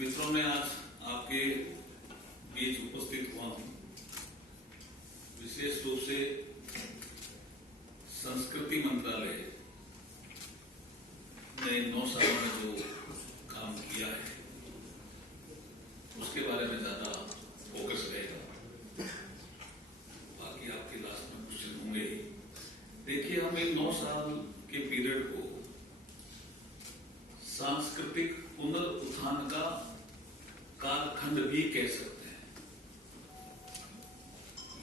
मित्रों, मैं आज आपके बीच उपस्थित हुआ हूं विशेष रूप से संस्कृति मंत्रालय ने 9 साल में जो काम किया है उसके बारे में ज्यादा फोकस रहेगा। बाकी आपके लास्ट में क्वेश्चन होंगे। देखिए, हम इन 9 साल के पीरियड को सांस्कृतिक पुनरुत्थान का कालखंड भी कह सकते हैं।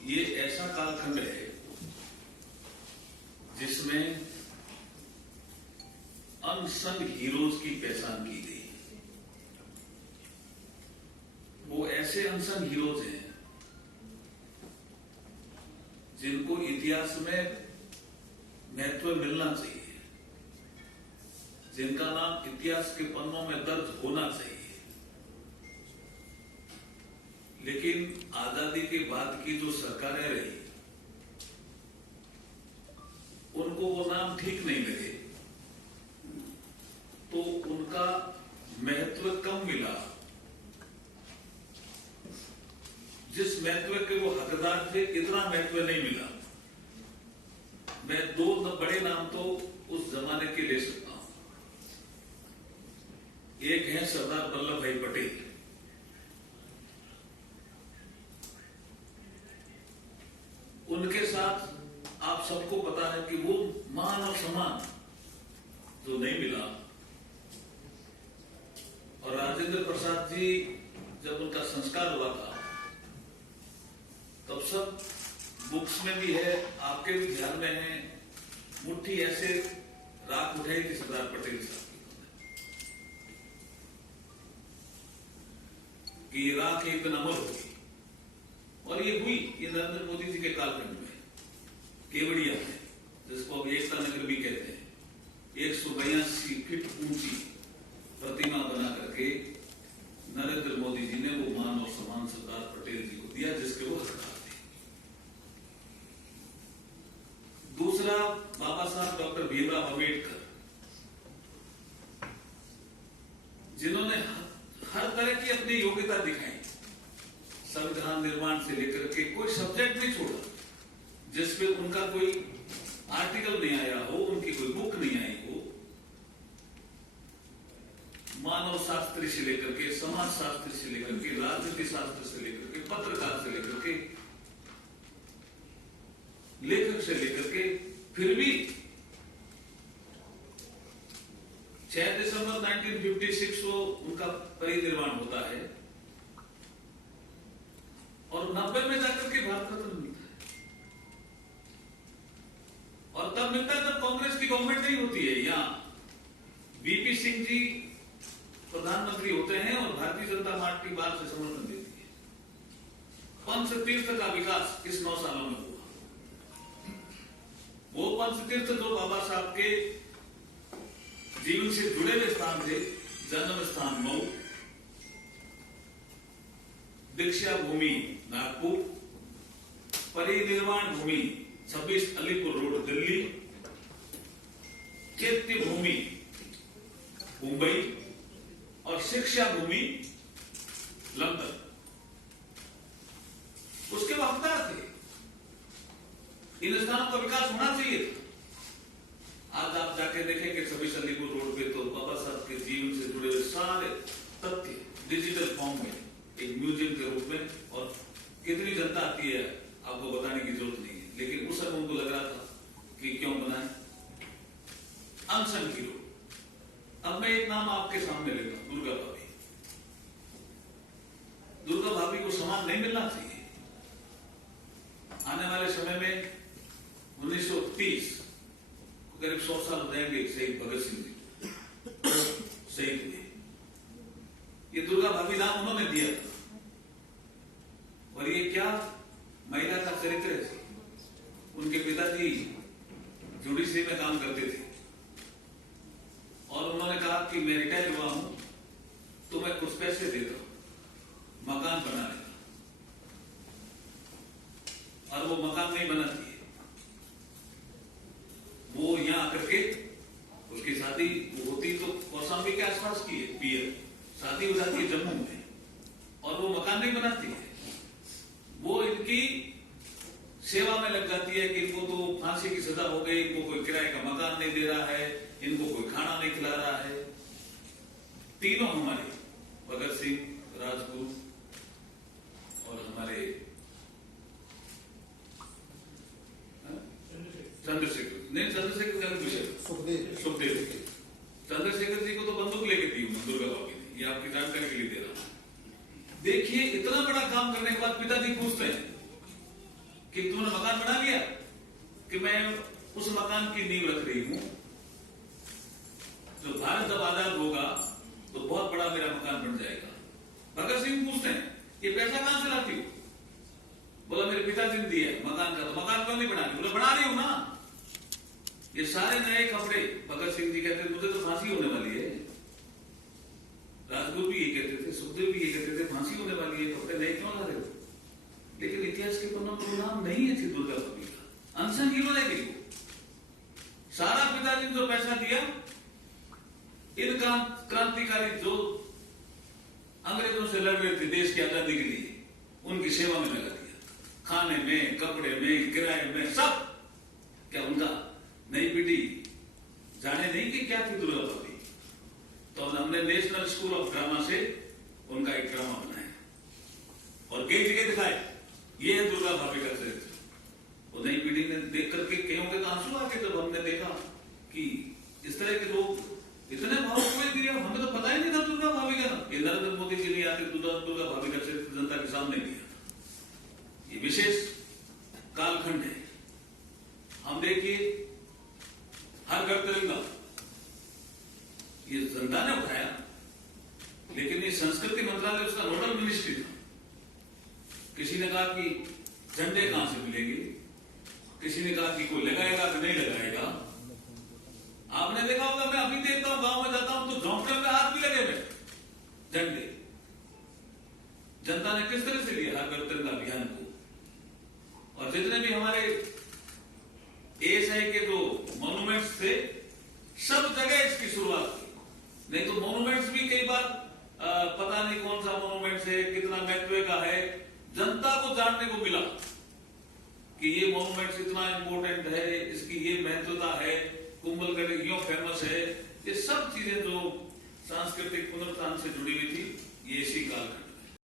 ये ऐसा कालखंड है जिसमें अनसंग हीरोज की पहचान की गई। वो ऐसे अनसंग हीरोज हैं जिनको इतिहास में महत्व मिलना चाहिए, जिनका नाम इतिहास के पन्नों में दर्ज होना चाहिए। लेकिन आजादी के बाद की जो सरकारें रही उनको वो नाम ठीक नहीं लगे, तो उनका महत्व कम मिला। जिस महत्व के वो हकदार थे इतना महत्व नहीं मिला। मैं 2 बड़े नाम तो उस जमाने के ले सकता हूं। एक है सरदार वल्लभ भाई पटेल। उनके साथ आप सबको पता है कि वो मान और सम्मान जो नहीं मिला। और राजेंद्र प्रसाद जी जब उनका संस्कार हुआ था तब सब बुक्स में भी है, आपके भी ध्यान में है, मुट्ठी ऐसे राख उठाई थी सरदार पटेल साहब की राख एक दिन अमर होगी। और ये हुई, ये नरेंद्र मोदी जी के कालखंड में केवड़िया है, जिसको अब एकता नगर भी कहते हैं। 182 फीट ऊंची प्रतिमा बना करके नरेंद्र मोदी जी ने वो मान और सम्मान सरदार पटेल जी को दिया जिसके वो हकदार थे। दूसरा, बाबा साहब डॉक्टर भीमराव अम्बेडकर, जिन्होंने हर तरह की अपनी योग्यता दिखाई। संविधान निर्माण से लेकर के कोई सब्जेक्ट नहीं छोड़ा जिसपे उनका कोई आर्टिकल नहीं आया हो, उनकी कोई बुक नहीं आई हो। मानव शास्त्री से लेकर के, समाज शास्त्री से लेकर के, राजनीति शास्त्र से लेकर के, पत्रकार से लेकर के, लेखक से लेकर के, फिर भी 6 दिसंबर 1956 को उनका परिनिर्वाण होता है और 90 में जाकर के भारत रत्न मिलता है। और तब मिलता है जब कांग्रेस की गवर्नमेंट नहीं होती है। यहां वीपी सिंह जी प्रधानमंत्री होते हैं और भारतीय जनता पार्टी बाहर से समर्थन देती है। पंचतीर्थ का विकास इस 9 सालों में हुआ। वो पंचतीर्थ जो बाबा साहब के जीवन से जुड़े हुए स्थान थे, जन्म स्थान मऊ, दीक्षा भूमि नागपुर, परिनिर्वाण भूमि 26 अलीपुर रोड दिल्ली, चैत्य भूमि मुंबई और शिक्षा भूमि लंदन, उसके वफादार थे। इन स्थानों का विकास होना चाहिए था। आज आप जाके देखेंगे 26 अलीपुर रोड पे तो बाबा साहब के जीवन से जुड़े हुए सारे तथ्य डिजिटल फॉर्म में एक म्यूजियम के रूप में, और कितनी जनता आती है आपको बताने की जरूरत नहीं है। लेकिन उस समय उनको लग रहा था कि क्यों बनाए, अनसंग हीरो। अब मैं एक नाम आपके सामने लेता हूं, दुर्गा भाभी। दुर्गा भाभी को सम्मान नहीं मिलना चाहिए। आने वाले समय में 1930 करीब 100 साल हो जाएंगे शहीद भगत सिंह जी शहीद हुए। ये दुर्गा भाभी नाम उन्होंने दिया था। और ये क्या महिला का चरित्र है। उनके पिताजी जुडिशरी में काम करते थे और उन्होंने कहा कि मैं रिटायर हुआ हूं तो मैं कुछ पैसे देता हूं मकान बनाने का। और वो मकान नहीं बनाती है। वो यहां आकर के उसकी शादी होती तो कौशाम्बी के आसपास की है, पियर शादी शादी हो जाती है जम्मू में और वो मकान नहीं बनाती है, वो इनकी सेवा में लग जाती है कि इनको तो फांसी की सजा हो गई, इनको कोई किराए का मकान नहीं दे रहा है, इनको कोई खाना नहीं खिला रहा है। तीनों हमारे भगत सिंह, राजगुरु और हमारे सुखदेव चंद्रशेखर जी को तो बंदूक लेके दी दुर्गा भाभी ने, ये आपकी जानकारी के लिए दे रहा हूं। देखिए इतना बड़ा काम करने के बाद पिताजी पूछते हैं कि तुमने मकान बना लिया, कि मैं उस मकान की नींव रख रही हूं, तो भारत जब आजाद होगा तो बहुत बड़ा मेरा मकान बन जाएगा। भगत सिंह पूछते हैं ये पैसा कहां से लाती हो? बोला मेरे पिताजी ने दिया मकान का, तो मकान क्यों नहीं बना रही? बोला बना रही हूं ना। ये सारे नए कपड़े, भगत सिंह जी कहते थे मुझे तो फांसी होने वाली है, राजगुरु भी ये कहते थे, सुखदेव भी ये कहते थे फांसी होने वाली है, कपड़े नए क्यों ला रहे हो? लेकिन इतिहास के पन्नों पर नाम नहीं है थी दुर्गा भाभी का, अनशन हीरो रह गई वो। सारा पिताजी ने जो पैसा दिया इन क्रांतिकारी जो अंग्रेजों से लड़ रहे थे देश की आजादी के लिए, उनकी सेवा में लगा दिया, खाने में, कपड़े में, किराए में, सब। क्या उनका नई पीढ़ी जाने नहीं कि क्या थी दुर्गा भाभी? तो हमने नेशनल स्कूल ऑफ ड्रामा से उनका एक ड्रामा बनाया और कई जगह दिखाए, ये है दुर्गा भाभी का चरित्र। वो नई पीढ़ी ने देख करके कईयों के आंसू आ गए जब हमने देखा कि इस तरह के लोग इतने भावुक हुए कि हमें तो पता ही नहीं था दुर्गा भाभी का नाम। ये नरेंद्र मोदी के लिए आके दुर्गा भाभी का चरित्र जनता के सामने दिया। ये विशेष कालखंड है। हम देखिए हर घर तिरंगा ये जनता ने उठाया, लेकिन ये संस्कृति मंत्रालय उसका नोडल मिनिस्ट्री था। किसी ने कहा कि झंडे कहां से मिलेंगे, किसी ने कहा कि कोई लगाएगा कि नहीं लगाएगा। आपने देखा होगा, मैं अभी देखता हूं गांव में जाता हूं तो झोंपड़े में हाथ भी लगे हुए झंडे। जनता ने किस तरह से लिया हर घर तिरंगा अभियान को। और जितने भी हमारे एएसआई के जो मॉन्यूमेंट्स थे, सब जगह इसकी शुरुआत की। नहीं तो मॉन्यूमेंट्स भी कई बार पता नहीं कौन सा मॉन्यूमेंट्स है, कितना महत्व का है, जनता को जानने को मिला कि ये मॉन्यूमेंट्स इतना इंपॉर्टेंट है, इसकी ये महत्वता है, कुंभलगढ़ क्यों फेमस है। ये सब चीजें जो सांस्कृतिक पुनरुत्थान से जुड़ी हुई थी, ये इसी काल